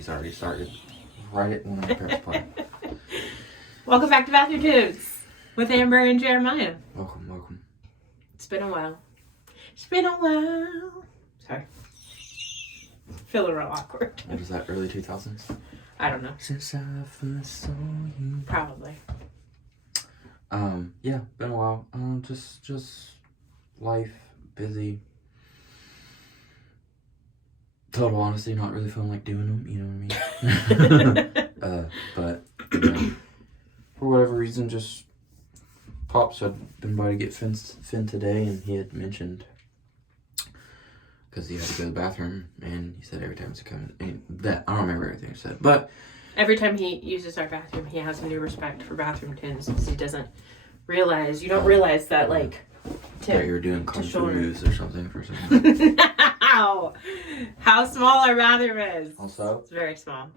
He's already started right when I press play. Welcome back to Bathroom Tunes with Amber and Jeremiah. Welcome. It's been a while. Sorry. Feeling real awkward. What is that, early 2000s? I don't know. Since I first saw you. Probably. Yeah, been a while. Just life, busy. Total honesty, not really feeling like doing them, you know what I mean? But, you know, for whatever reason, just Pops had been by to get Finn today, and he had mentioned, because he had to go to the bathroom, and he said every time he comes, that, I don't remember everything he said, but every time he uses our bathroom, he has a new respect for Bathroom Tunes because he doesn't realize, you don't realize that, like, that you were doing kung fu moves or something for something. How small our bathroom is. Also? It's very small.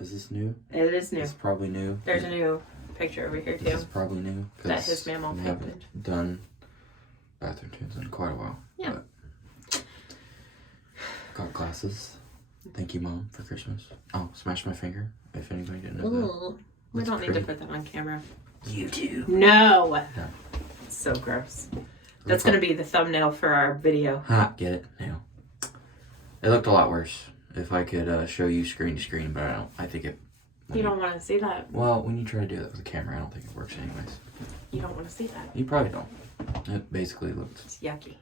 Is this new? It is new. It's probably new. There's a new picture over here, too. This is probably new. That his mammal we painted. haven't done Bathroom Tunes in quite a while. Yeah. But got glasses. Thank you, Mom, for Christmas. Oh, smash my finger, if anybody didn't know that. Ooh. We That's don't pretty. need to put that on camera. You do. No. It's so gross. That's going to be the thumbnail for our video. Ha, get it now. It looked a lot worse if I could show you screen to screen, but I think it... You don't want to see that. Well, when you try to do that with a camera, I don't think it works anyways. You don't want to see that. You probably don't. It basically looked It's yucky.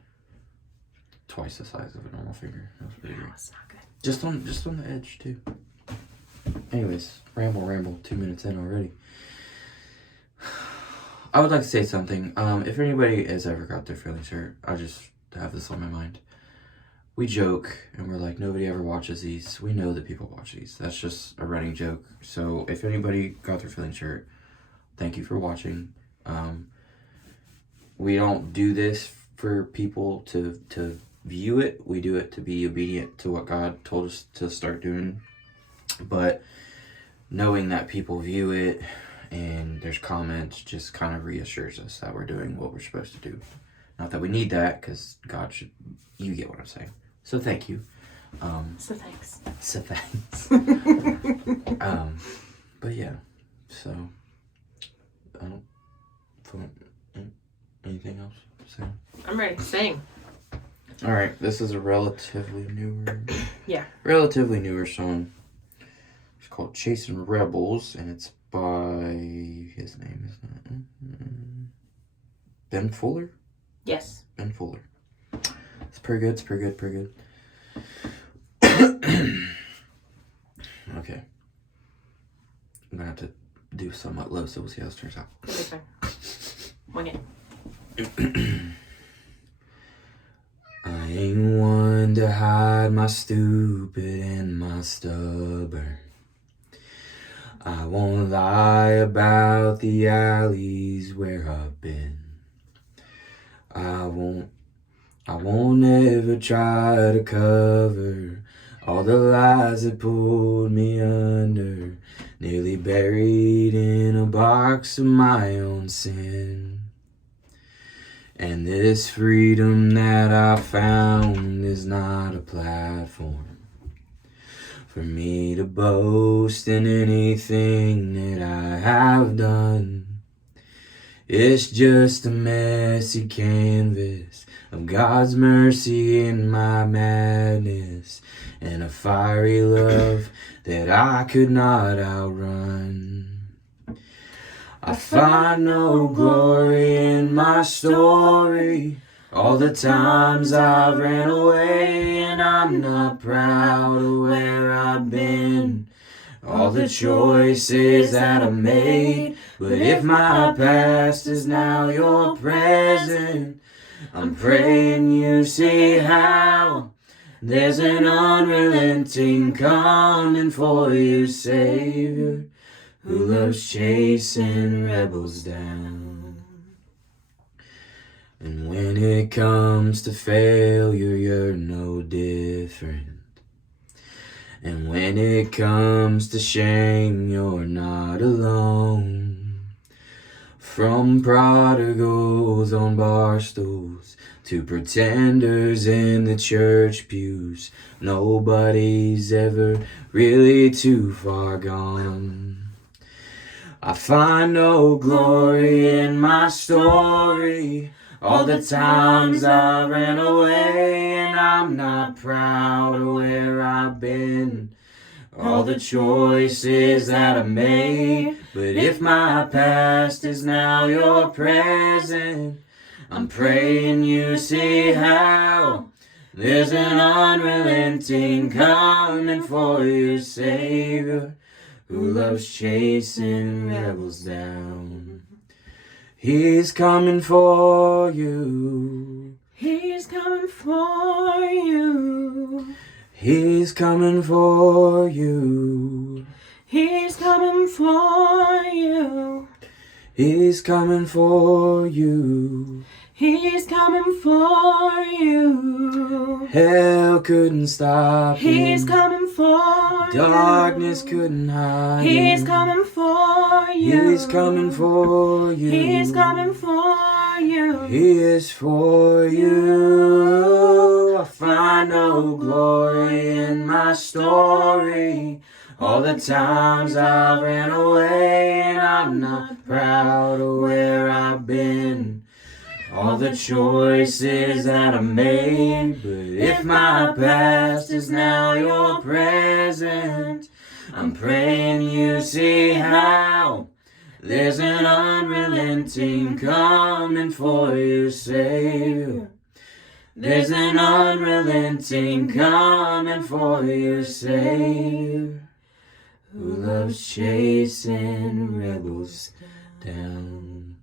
twice the size of a normal finger. That was pretty No, weird. it's not good. Just on the edge, too. Anyways, ramble. 2 minutes in already. I would like to say something. If anybody has ever got their feelings hurt, I just have this on my mind. We joke, and we're like, nobody ever watches these. We know that people watch these. That's just a running joke. So if anybody got their feelings hurt, thank you for watching. We don't do this for people to view it. We do it to be obedient to what God told us to start doing. But knowing that people view it and there's comments just kind of reassures us that we're doing what we're supposed to do. Not that we need that, because God should... You get what I'm saying. So thank you. So thanks. But yeah. So, I don't... Anything else to say? I'm ready to sing. Alright, this is a relatively newer... Yeah. Relatively newer song. It's called Chasing Rebels, and it's by... His name is not... Ben Fuller? Yes. Ben Fuller. It's pretty good. Okay. I'm gonna have to do somewhat low, so we'll see how this turns out. It'll be fine. Wing it. I ain't one to hide my stupid and my stubborn. I won't lie about the alleys where I've been. I won't ever try to cover all the lies that pulled me under, nearly buried in a box of my own sin. And this freedom that I found is not a platform for me to boast in anything that I have done. It's just a messy canvas of God's mercy in my madness, and a fiery love that I could not outrun. I find no glory in my story, all the times I've ran away, and I'm not proud of where I've been, all the choices that I made. But if my past is now your present, I'm praying you see how there's an unrelenting coming for you, Savior, who loves chasing rebels down. And when it comes to failure, you're no different. And when it comes to shame, you're not alone. From prodigals on bar stools to pretenders in the church pews, nobody's ever really too far gone. I find no glory in my story, all the times I ran away, and I'm not proud of where I've been, all the choices that I made. But if my past is now your present, I'm praying you see how there's an unrelenting coming for your Savior, who loves chasing rebels down. He's coming for you. He's coming for you. He's coming for you. He's coming for you. He's coming for you. He's coming for you. Hell couldn't stop him. He's coming for you. Darkness couldn't hide He's him. coming for you. He's coming for you. He's coming for you. He is for you. I find no glory in my story, all the times I ran away, and I'm not proud of where I've been, all the choices that I made. But if my past is now your present, I'm praying you see how there's an unrelenting coming for your Savior. There's an unrelenting coming for your Savior, who loves chasing rebels down.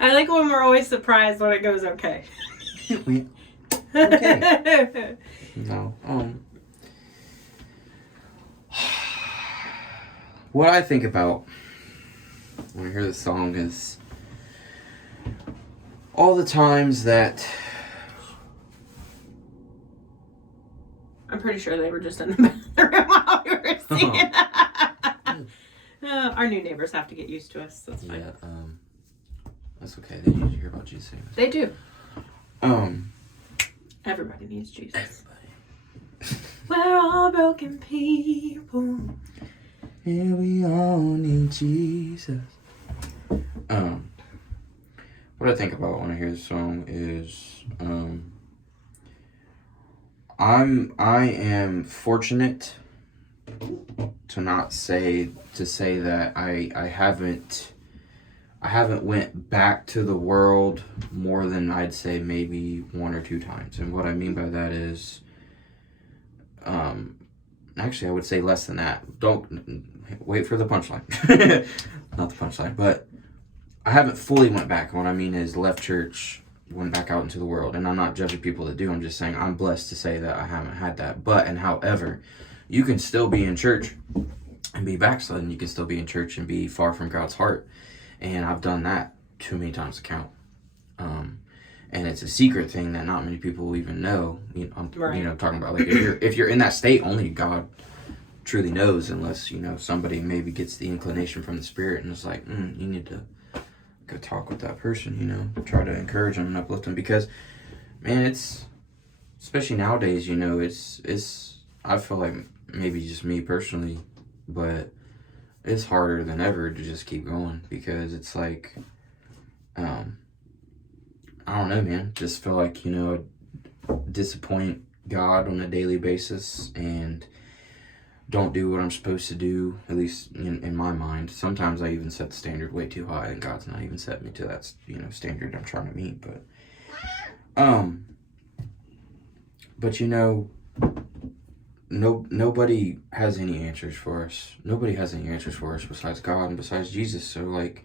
I like when we're always surprised when it goes okay. Okay. No. What I think about when I hear this song is all the times that I'm pretty sure they were just in the bathroom while we were singing. Our new neighbors have to get used to us. That's fine. yeah, that's okay. They need to hear about Jesus. Anyways. They do. Everybody. Everybody needs Jesus. We're all broken people. Yeah, we all need Jesus. What I think about when I hear this song is, I am fortunate to say that I haven't went back to the world more than I'd say maybe one or two times. And what I mean by that is, actually I would say less than that. Don't wait for the punchline. Not the punchline, but I haven't fully went back. What I mean is left church, went back out into the world. And I'm not judging people that do. I'm just saying I'm blessed to say that I haven't had that. But, and however, you can still be in church and be backslidden. You can still be in church and be far from God's heart. And I've done that too many times to count. And it's a secret thing that not many people even know. I'm talking about like if you're in that state, only God truly knows, unless somebody maybe gets the inclination from the Spirit and it's like, you need to go talk with that person. Try to encourage them and uplift them, because, man, it's especially nowadays. It's I feel like maybe just me personally, but it's harder than ever to just keep going, because it's like, I don't know, man. Just feel like, disappoint God on a daily basis and don't do what I'm supposed to do, at least in my mind. Sometimes I even set the standard way too high, and God's not even set me to that, standard I'm trying to meet. But nobody has any answers for us. Nobody has any answers for us besides God and besides Jesus. So, like,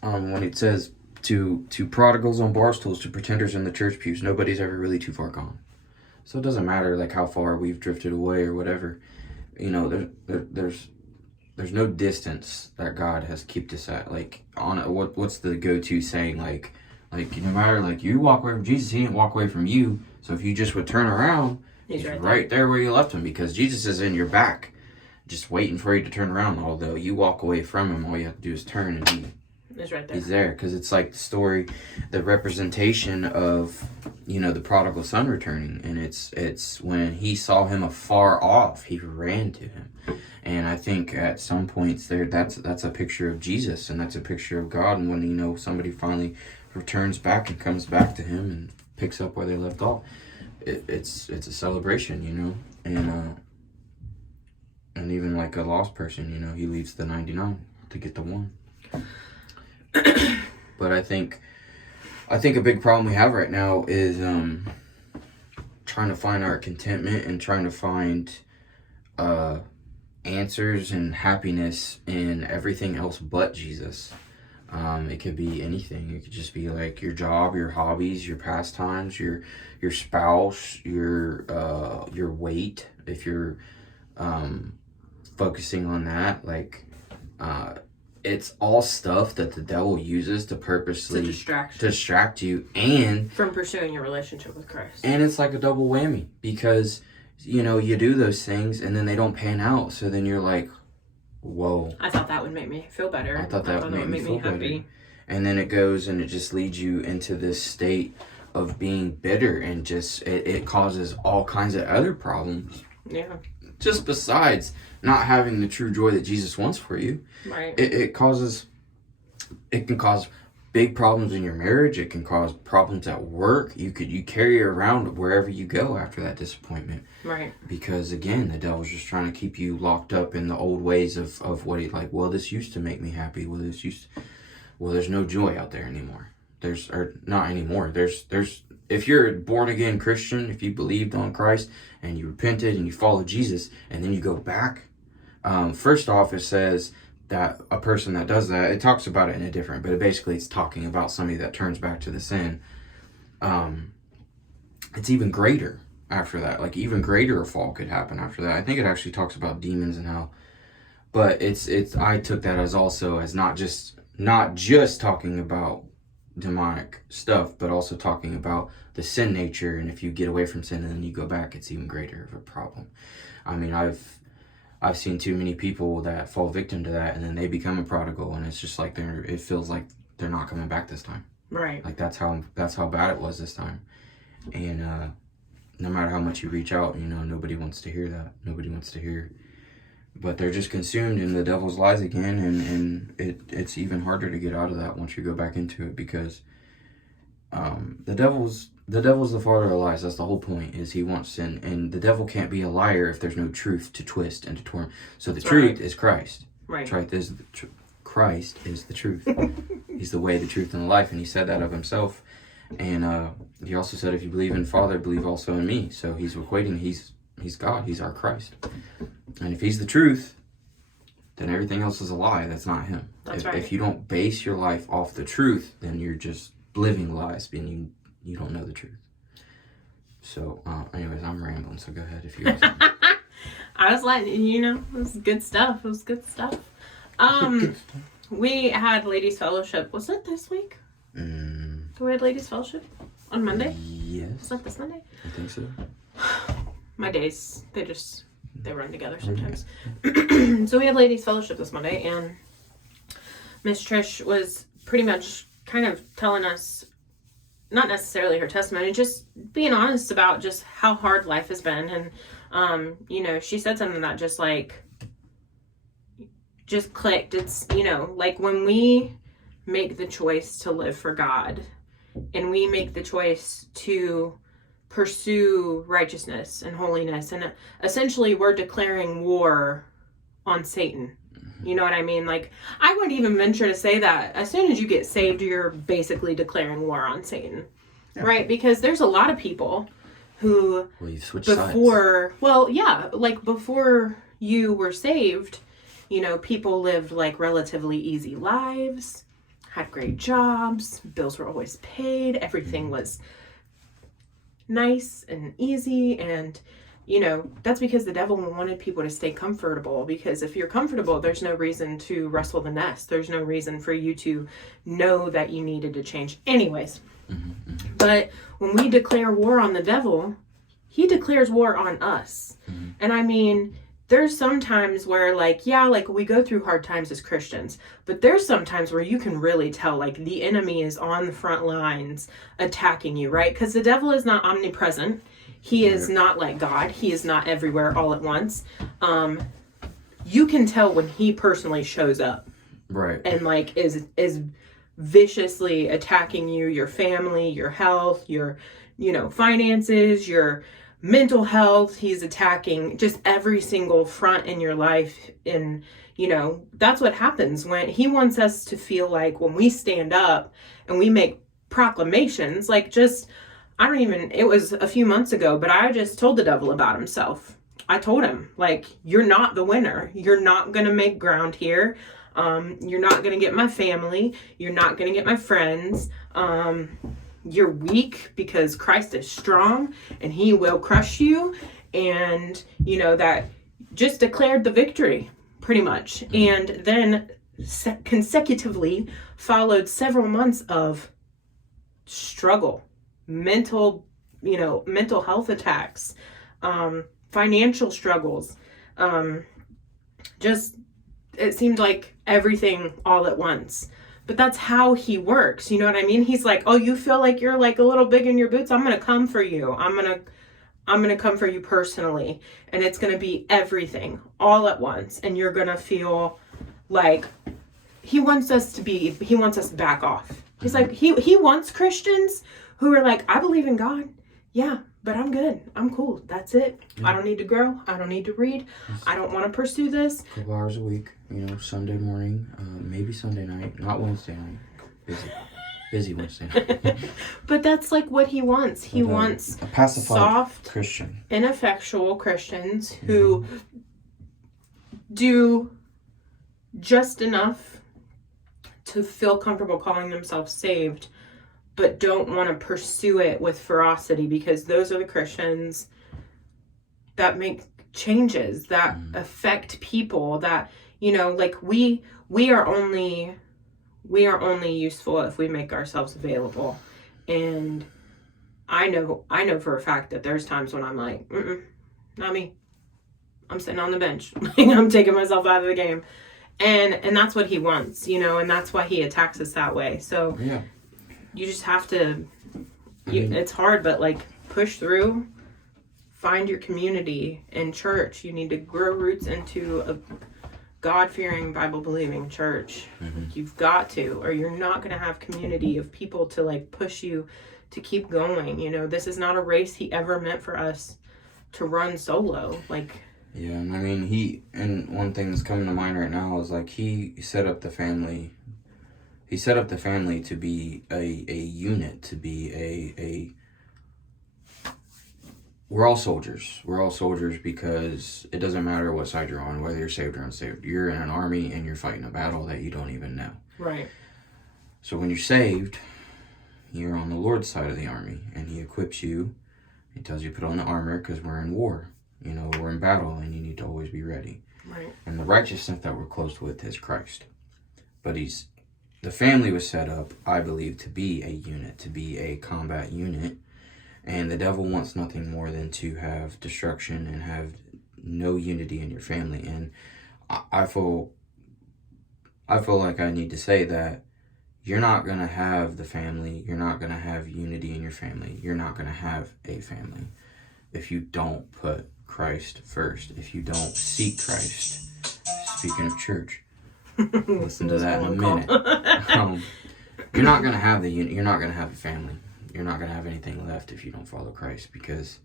when it says to prodigals on bar stools, to pretenders in the church pews, nobody's ever really too far gone. So it doesn't matter like how far we've drifted away or whatever. There's no distance that God has kept us at. Like, what's the go-to saying? Like no matter, like, you walk away from Jesus, he didn't walk away from you. So if you just would turn around, he's right there where you left him, because Jesus is in your back. just waiting for you to turn around. Although you walk away from him, all you have to do is turn and It's right there. he's there. Because it's like the story, the representation of, you know, the prodigal son returning. And it's when he saw him afar off, he ran to him. And I think at some points there, that's a picture of Jesus, and that's a picture of God. And when, you know, somebody finally returns back and comes back to him and picks up where they left off, it's a celebration, you know. And even like a lost person, you know, he leaves the 99 to get the one. But I think a big problem we have right now is trying to find our contentment and trying to find answers and happiness in everything else but Jesus. It could be anything. It could just be like your job, your hobbies, your pastimes, your spouse, your weight. If you're focusing on that, like it's all stuff that the devil uses to purposely distract you and from pursuing your relationship with Christ. And it's like a double whammy, because you know, you do those things and then they don't pan out, so then you're like, whoa, I thought that would make me feel better. I thought that would make me feel happy. And then it goes and it just leads you into this state of being bitter, and just it causes all kinds of other problems. Yeah. Just besides not having the true joy that Jesus wants for you. Right. It can cause big problems in your marriage. It can cause problems at work. You carry it around wherever you go after that disappointment. Right. Because again, the devil's just trying to keep you locked up in the old ways of what he like. Well, this used to make me happy. Well, there's no joy out there anymore. Not anymore. There's if you're a born again Christian, if you believed on Christ and you repented and you followed Jesus and then you go back, first off, it says that a person that does that, it talks about it in a different, but it's talking about somebody that turns back to the sin. It's even greater after that. Like even greater fall could happen after that. I think it actually talks about demons and hell, but I took that as also as not just talking about demonic stuff, but also talking about the sin nature. And if you get away from sin and then you go back, it's even greater of a problem. I mean, I've seen too many people that fall victim to that, and then they become a prodigal, and it's just like it feels like they're not coming back this time. Right. Like that's how bad it was this time. And no matter how much you reach out, you know, nobody wants to hear that. Nobody wants to hear. But they're just consumed in the devil's lies again, and it's even harder to get out of that once you go back into it, because the devil's the father of lies. That's the whole point, is he wants sin, and the devil can't be a liar if there's no truth to twist and to torment. So the truth is Christ. Right. Christ is the truth. He's the way, the truth, and the life, and he said that of himself. And he also said, if you believe in the Father, believe also in me. So he's equating, he's God, he's our Christ. And if he's the truth, then everything else is a lie. That's not him. That's right. If you don't base your life off the truth, then you're just living lies, and you don't know the truth. So, anyways, I'm rambling, so go ahead if you guys I was letting you know, it was good stuff. We had Ladies Fellowship. Was it this week? We had Ladies Fellowship on Monday? Yes. Was that this Monday? I think so. My days, they run together sometimes. So we had Ladies Fellowship this Monday, and Miss Trish was pretty much kind of telling us, not necessarily her testimony, just being honest about just how hard life has been. And, you know, she said something that just clicked. It's, you know, like when we make the choice to live for God, and we make the choice to pursue righteousness and holiness, and essentially we're declaring war on Satan. You know what I mean? Like, I would even venture to say that as soon as you get saved, you're basically declaring war on Satan. Yeah. Right? Because there's a lot of people who you've switched before sides. Well, yeah, like before you were saved, you know, people lived like relatively easy lives, had great jobs, bills were always paid, everything was nice and easy. And you know, that's because the devil wanted people to stay comfortable, because if you're comfortable, there's no reason to wrestle the nest. There's no reason for you to know that you needed to change. Anyways, but when we declare war on the devil, he declares war on us. And I mean, there's some times where, like, yeah, like, we go through hard times as Christians, but there's some times where you can really tell, like, the enemy is on the front lines attacking you, right? Because the devil is not omnipresent. He is not like God. He is not everywhere all at once. You can tell when he personally shows up. Right. And, like, is viciously attacking you, your family, your health, your, finances, your mental health. He's attacking just every single front in your life. And, that's what happens when he wants us to feel like when we stand up and we make proclamations, like, just, it was a few months ago, but I just told the devil about himself. I told him, like, you're not the winner. You're not going to make ground here. You're not going to get my family. You're not going to get my friends. You're weak because Christ is strong and he will crush you. And, that just declared the victory pretty much. And then consecutively followed several months of struggle, mental health attacks, financial struggles, it seemed like everything all at once. But that's how he works. You know what I mean? He's like, oh, you feel like you're like a little big in your boots? I'm going to come for you. I'm going to come for you personally. And it's going to be everything all at once. And you're going to feel like he wants us to back off. He's like, he wants Christians who are like, I believe in God. Yeah, but I'm good. I'm cool. That's it. Yeah. I don't need to grow. I don't need to read. I don't want to pursue this. A couple hours a week, Sunday morning, maybe Sunday night, not Wednesday night. Busy Wednesday night. But that's like what he wants. He wants a pacified soft, Christian, ineffectual Christians who do just enough to feel comfortable calling themselves saved, but don't want to pursue it with ferocity, because those are the Christians that make changes, that affect people, that, like we are only useful if we make ourselves available. And I know for a fact that there's times when I'm like, not me. I'm sitting on the bench. I'm taking myself out of the game. And that's what he wants, and that's why he attacks us that way. So yeah. You just have to, it's hard, but like push through, find your community in church. You need to grow roots into a God-fearing, Bible-believing church. You've got to, or you're not going to have community of people to like push you to keep going. This is not a race he ever meant for us to run solo. Like, yeah, and one thing that's coming to mind right now is like he set up the family. He set up the family to be a unit, to be a we're all soldiers. We're all soldiers because it doesn't matter what side you're on, whether you're saved or unsaved. You're in an army and you're fighting a battle that you don't even know. Right. So when you're saved, you're on the Lord's side of the army, and he equips you. He tells you put on the armor because we're in war. We're in battle, and you need to always be ready. Right. And the righteousness that we're clothed with is Christ. But the family was set up, I believe, to be a unit, to be a combat unit. And the devil wants nothing more than to have destruction and have no unity in your family. And I feel like I need to say that you're not going to have the family. You're not going to have unity in your family. You're not going to have a family if you don't put Christ first, if you don't seek Christ. Speaking of church, listen to that in a minute. You're not going to have you're not going to have a family. You're not going to have anything left if you don't follow Christ, because,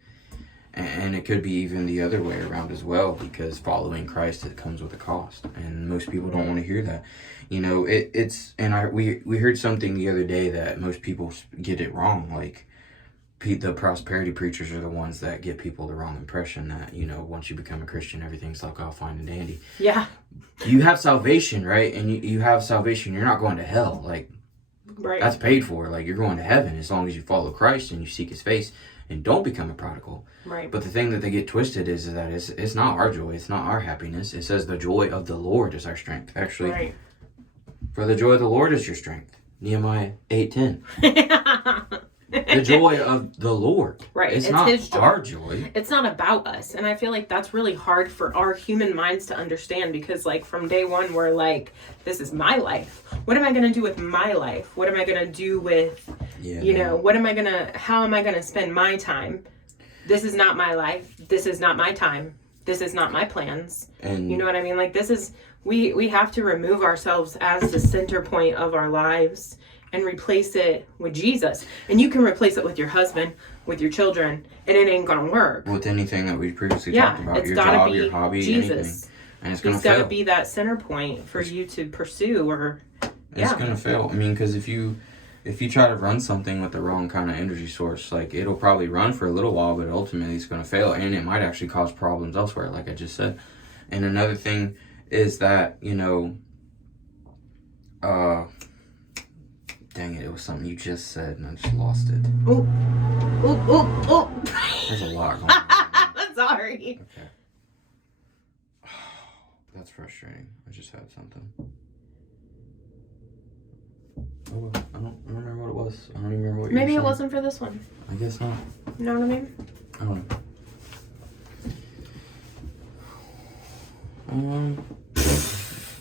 and it could be even the other way around as well, because following Christ, it comes with a cost, and most people don't want to hear that. We heard something the other day that most people get it wrong. Like, the prosperity preachers are the ones that get people the wrong impression that, once you become a Christian, everything's like all fine and dandy. Yeah. You have salvation, right? And you have salvation. You're not going to hell. Like, right. That's paid for. Like, you're going to heaven as long as you follow Christ and you seek his face and don't become a prodigal. Right. But the thing that they get twisted is that it's not our joy. It's not our happiness. It says the joy of the Lord is our strength. Actually, right. For the joy of the Lord is your strength. Nehemiah 8:10. The joy of the Lord. Right. It's It's not his joy. our joy. It's not about us. And I feel like that's really hard for our human minds to understand, because like from day one, we're like, this is my life. What am I going to do with my life? What am I going to do with, how am I going to spend my time? This is not my life. This is not my time. This is not my plans. And you know what I mean? Like, this is, we have to remove ourselves as the center point of our lives and replace it with Jesus. And you can replace it with your husband, with your children, and it ain't gonna work. with anything that we previously talked about, it's your gotta job, be your hobby, Jesus. anything. And it's gonna He's gotta fail. be that center point for you to pursue, or It's gonna fail. I mean, because if you try to run something with the wrong kind of energy source, like, it'll probably run for a little while, but ultimately it's gonna fail, and it might actually cause problems elsewhere, like I just said. And another thing is that, dang it was something you just said and I just lost it. Oh. There's a lot going on. Sorry. Okay. That's frustrating. I just had something. Oh, well, I don't remember what it was. I don't even remember what you Maybe were it saying. wasn't for this one. I guess not. You know what I mean? I don't know.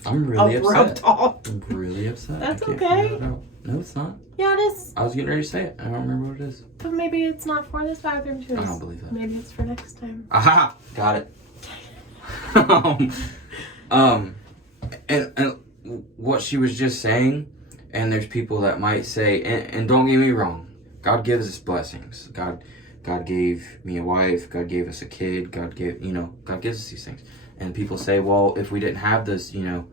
I'm really upset. I'm really upset. That's I can't okay. figure it out. No, it's not. Yeah, it is. I was getting ready to say it. I don't remember what it is. But maybe it's not for this bathroom too. I don't believe that. Maybe it's for next time. Aha! Got it. And what she was just saying, and there's people that might say, and don't get me wrong, God gives us blessings. God gave me a wife. God gave us a kid. God gives us these things. And people say, well, if we didn't have this, we're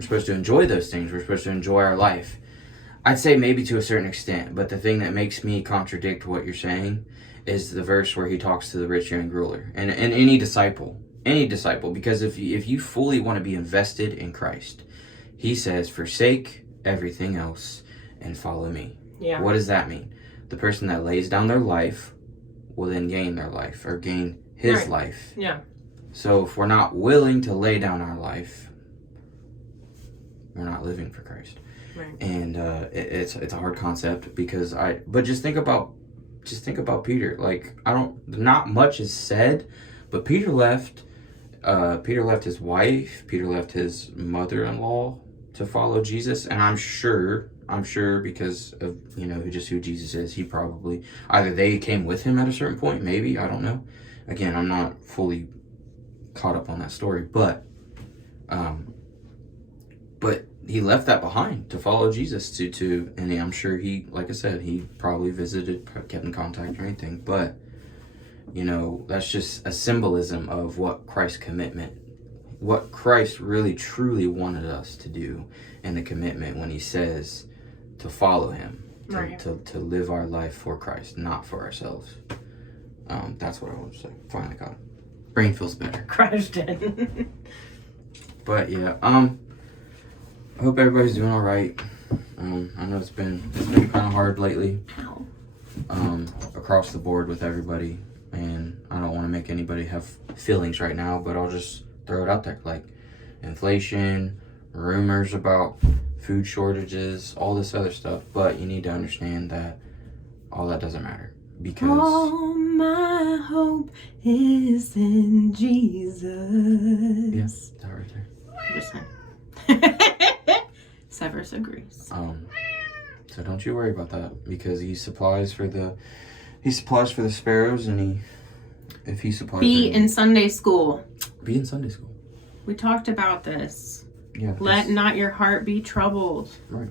supposed to enjoy those things. We're supposed to enjoy our life. I'd say maybe to a certain extent, but the thing that makes me contradict what you're saying is the verse where he talks to the rich young ruler and any disciple, because if you fully want to be invested in Christ, he says, forsake everything else and follow me. Yeah. What does that mean? The person that lays down their life will then gain their life, or gain his life. Yeah. So if we're not willing to lay down our life, we're not living for Christ. Right. And it's a hard concept, because but just think about Peter. Like, not much is said, but Peter left his wife, Peter left his mother-in-law to follow Jesus, and I'm sure because of who Jesus is, he probably, either they came with him at a certain point, maybe, I don't know. Again, I'm not fully caught up on that story, but he left that behind to follow Jesus and I'm sure he, like I said, he probably visited, kept in contact or anything, but that's just a symbolism of what what Christ really truly wanted us to do, and the commitment when he says to follow him, to live our life for Christ, not for ourselves. That's what I want to say. Finally got it. Brain feels better. Crushed it. But yeah, I hope everybody's doing all right. I know it's been kind of hard lately, across the board with everybody, and I don't want to make anybody have feelings right now, but I'll just throw it out there, like inflation, rumors about food shortages, all this other stuff. But you need to understand that all that doesn't matter, because all my hope is in Jesus. Yes, that right there. Just saying. Severus agrees. So don't you worry about that, because he supplies for the sparrows, and if he supplies. Be in Sunday school. Be in Sunday school. We talked about this. Yeah. Let not your heart be troubled. Right.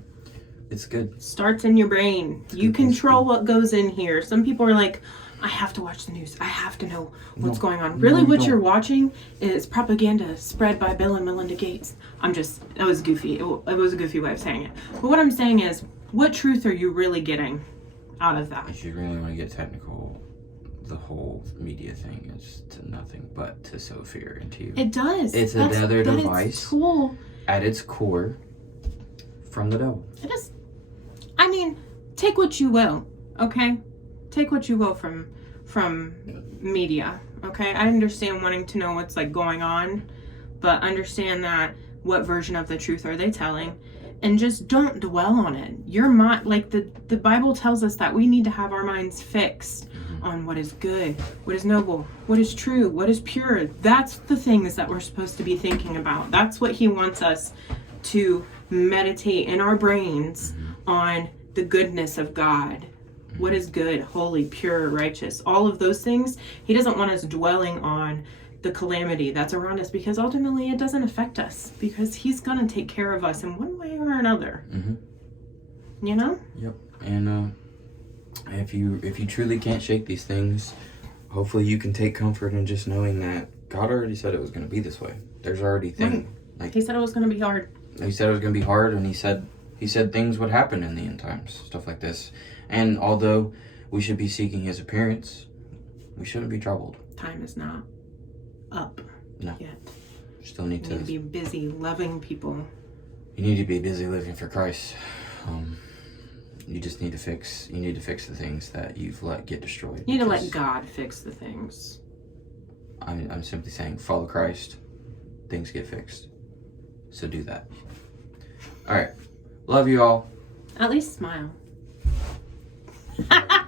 It's good. Starts in your brain. You control what goes in here. Some people are like, I have to watch the news. I have to know what's going on. Really, what you're watching is propaganda spread by Bill and Melinda Gates. That was goofy. It was a goofy way of saying it. But what I'm saying is, what truth are you really getting out of that? If you really want to get technical, the whole media thing is to nothing but to sow fear into you. It does. It's another device tool at its core from the devil. It is. I mean, take what you will, okay? Take what you will from media, okay? I understand wanting to know what's like going on, but understand that what version of the truth are they telling, and just don't dwell on it. Your mind, like the Bible tells us that we need to have our minds fixed on what is good, what is noble, what is true, what is pure. That's the things that we're supposed to be thinking about. That's what he wants us to meditate in our brains on, the goodness of God. What is good, holy, pure, righteous, all of those things. He doesn't want us dwelling on the calamity that's around us, because ultimately it doesn't affect us, because he's going to take care of us in one way or another. You know? Yep. And if you truly can't shake these things, hopefully you can take comfort in just knowing that God already said it was going to be this way. There's already thing. Like, he said it was going to be hard. He said it was going to be hard, and he said things would happen in the end times, stuff like this. And although we should be seeking his appearance, we shouldn't be troubled. Time is not up yet. Still need to be busy loving people. You need to be busy living for Christ. You just need to fix the things that you've let get destroyed. You need to let God fix the things. I'm simply saying, follow Christ, things get fixed. So do that. All right. Love you all. At least smile.